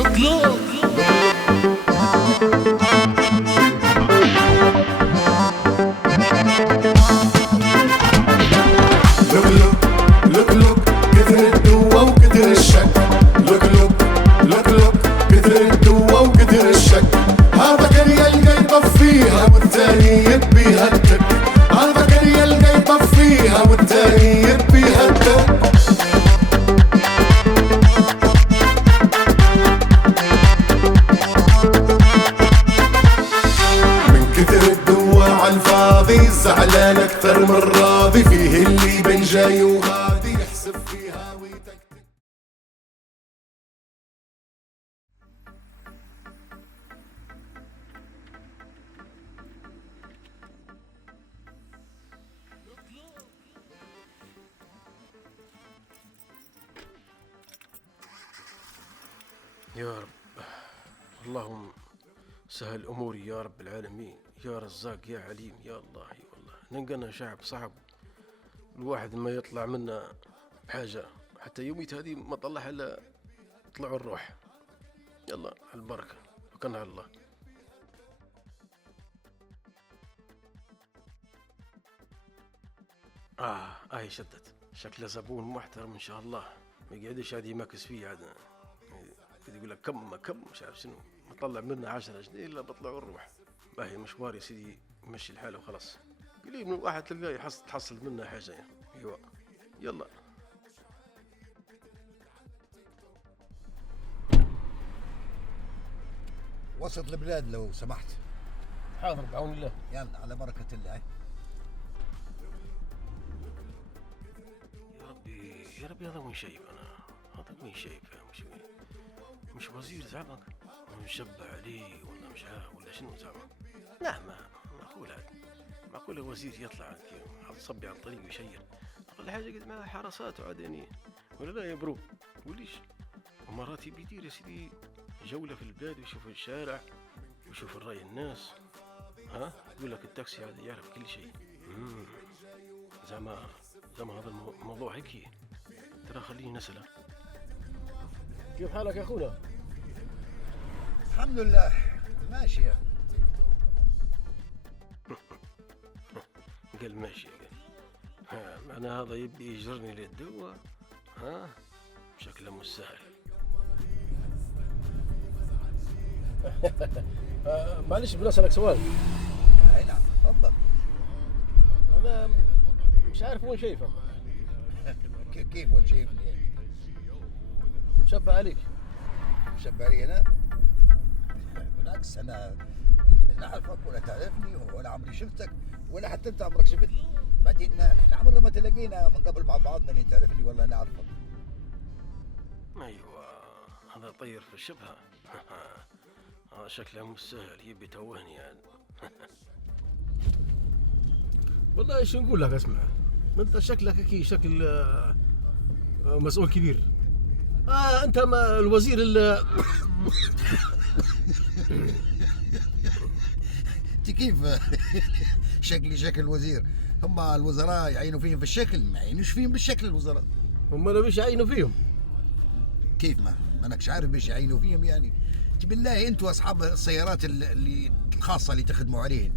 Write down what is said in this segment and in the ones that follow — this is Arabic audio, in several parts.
كثر الدوا وكثر الشك. لوك كثر الدوا وكثر الشك. هذا كان يلقى يطفيها والثاني يبي يهتك. هذا كان يلقى يطفيها والثاني يبي يهتك. من كثر الدوا عالفاضي زعلان اكثر من راضي. فيه اللي بين جاي وغادي يحسب فيها ويتكتك. يا رب، اللهم سهل أموري يا رب العالمين، يا رزاق يا عليم يا الله. والله نلقانا شعب صعب الواحد ما يطلع منا بحاجة، حتى يوميت هذه ما طلع إلا طلعوا الروح. يلا على البركة، توكلنا على الله. هاي شدت، شكله زبون محترم إن شاء الله، ما يقعدش هذه يمكس فيه عاد يقول لك كم مش عارف شنو، مطلع منا 10 جنيه الا بطلعوا الروح. باهي مشوار يا سيدي يمشي الحال وخلاص. قليل من الواحد تلقاه تحصل منه حاجه يعني. ايوه يلا. وسط البلاد لو سمحت. حاضر بعون الله. يلا على بركة الله. يا ربي هذا وين شايف انا؟ هذا وين شايف؟ مش وزير زعما نشبه عليه ولا مش عارف ولا شنو زعما؟ لا ما معقول هذا، معقول الوزير يطلع صبي على الطريق ويشير. اقل حاجه قد معاه حراسات وعاد يعني، ولا لا يا برو؟ قوليش ومرات بيدير يا سيدي جوله في البلاد ويشوف الشارع ويشوف الراي الناس. ها يقول لك التاكسي هذا يعرف كل شيء. زعما هذا الموضوع هيك. ترى خليني نسأله. كيف حالك يا اخونا؟ الحمد لله ماشية. قال ماشي. قال معنى هذا يبي يجرني للدواء. شكله مش سهل. معلش بنسألك سؤال. اي نعم تفضل. انا مش عارف وين شايفك. كيف وين شايفني يعني؟ مشبه عليك. مشبه علي انا؟ بالعكس انا لا اعرفك ولا تعرفني ولا عمري شفتك ولا حتى انت عمرك شفتني. بعدين نحن عمرنا ما تلاقينا من قبل مع بعضنا، اني تعرفني والله انا اعرفك. ايوه هذا طير في الشبهه. هذا شكله مش سهل، يبي توهني يعني. والله ايش نقول لك؟ اسمع، انت شكلك هيك شكل مسؤول كبير. انت ما الوزير كيف شكلي شكل وزير؟ هم الوزراء يعينوا فيهم في الشكل، ما يعينوش فيهم بالشكل الوزراء. هم لا بيش يعينوا فيهم. كيف ما انكش عارف بيش يعينوا فيهم يعني؟ بالله انتوا اصحاب السيارات اللي الخاصه اللي تخدموا عليهن،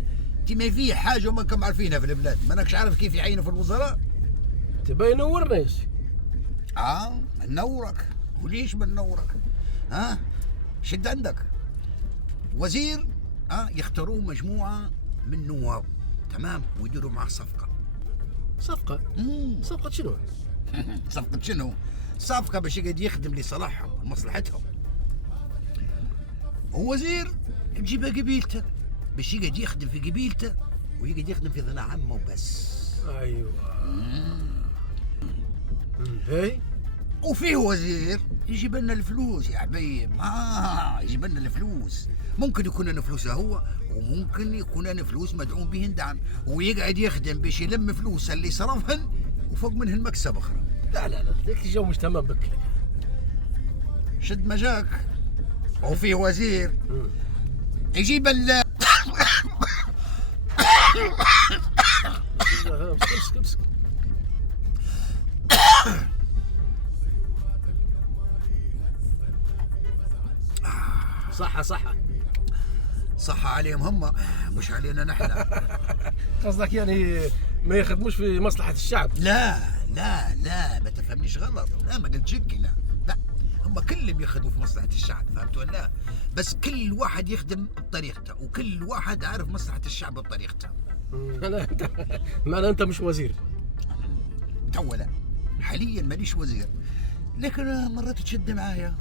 ما في حاجه ما انكم عارفينها في البلاد، ما انكش عارف كيف يعينوا في الوزراء؟ تبي ينورنا يا سي. نورك وليش بنورك؟ شد عندك وزير يختارون مجموعه من نواب، تمام، ويديروا معه صفقه. صفقه شنو؟ صفقه شنو؟ صفقه باش يقعد يخدم لصالحهم ومصلحتهم. ووزير تجيبها قبيلته باش يقعد يخدم في قبيلته ويقعد يخدم في ظل عامه وبس. ايوه. باهي. وفيه وزير يجيب لنا الفلوس يا حبيب. يجيب لنا الفلوس، ممكن يكون لنا فلوسه هو وممكن يكون لنا فلوس مدعوم بهن دعم، ويقعد يخدم باش يلم فلوس اللي صرفهن وفوق منهن مكسب اخرى. لا ذاك الجو مش تمام بك. شد مجاك. وفيه وزير يجيب امسك. صح عليهم هم، مش علينا نحن. قصدك يعني ما يخدموش في مصلحة الشعب؟ لا لا لا، ما تفهمنيش غلط، لا ما قلتش هيك لا لا، هم كلهم يخدموا في مصلحة الشعب، فهمت ولا لا؟ بس كل واحد يخدم بطريقته، وكل واحد عارف مصلحة الشعب بطريقته. معناها انت مش وزير؟ تو لا، حاليا مانيش وزير، لكن مرات تشد معايا،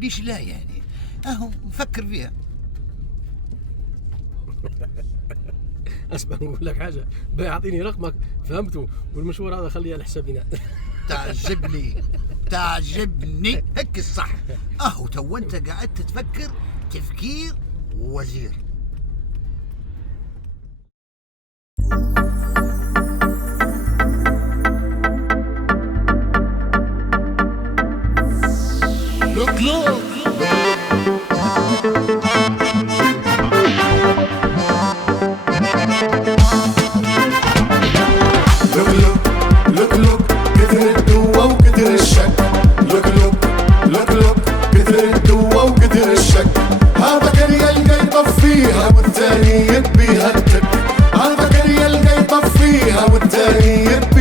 ليش لا يعني؟ اهو نفكر فيها. اسمع نقول لك حاجه، اعطيني رقمك فهمته، والمشوار هذا خليه على حسابنا. تعجبني هيك الصح. اهو تو انت قعدت تفكر تفكير وزير. Look, look. كثر الدوا وكثر الشك. لوك كثر الدوا وكثر الشك. هذا كان يلقى يطفيها والثاني يبيها التك. هذا كان يلقى يطفيها والثاني يبيها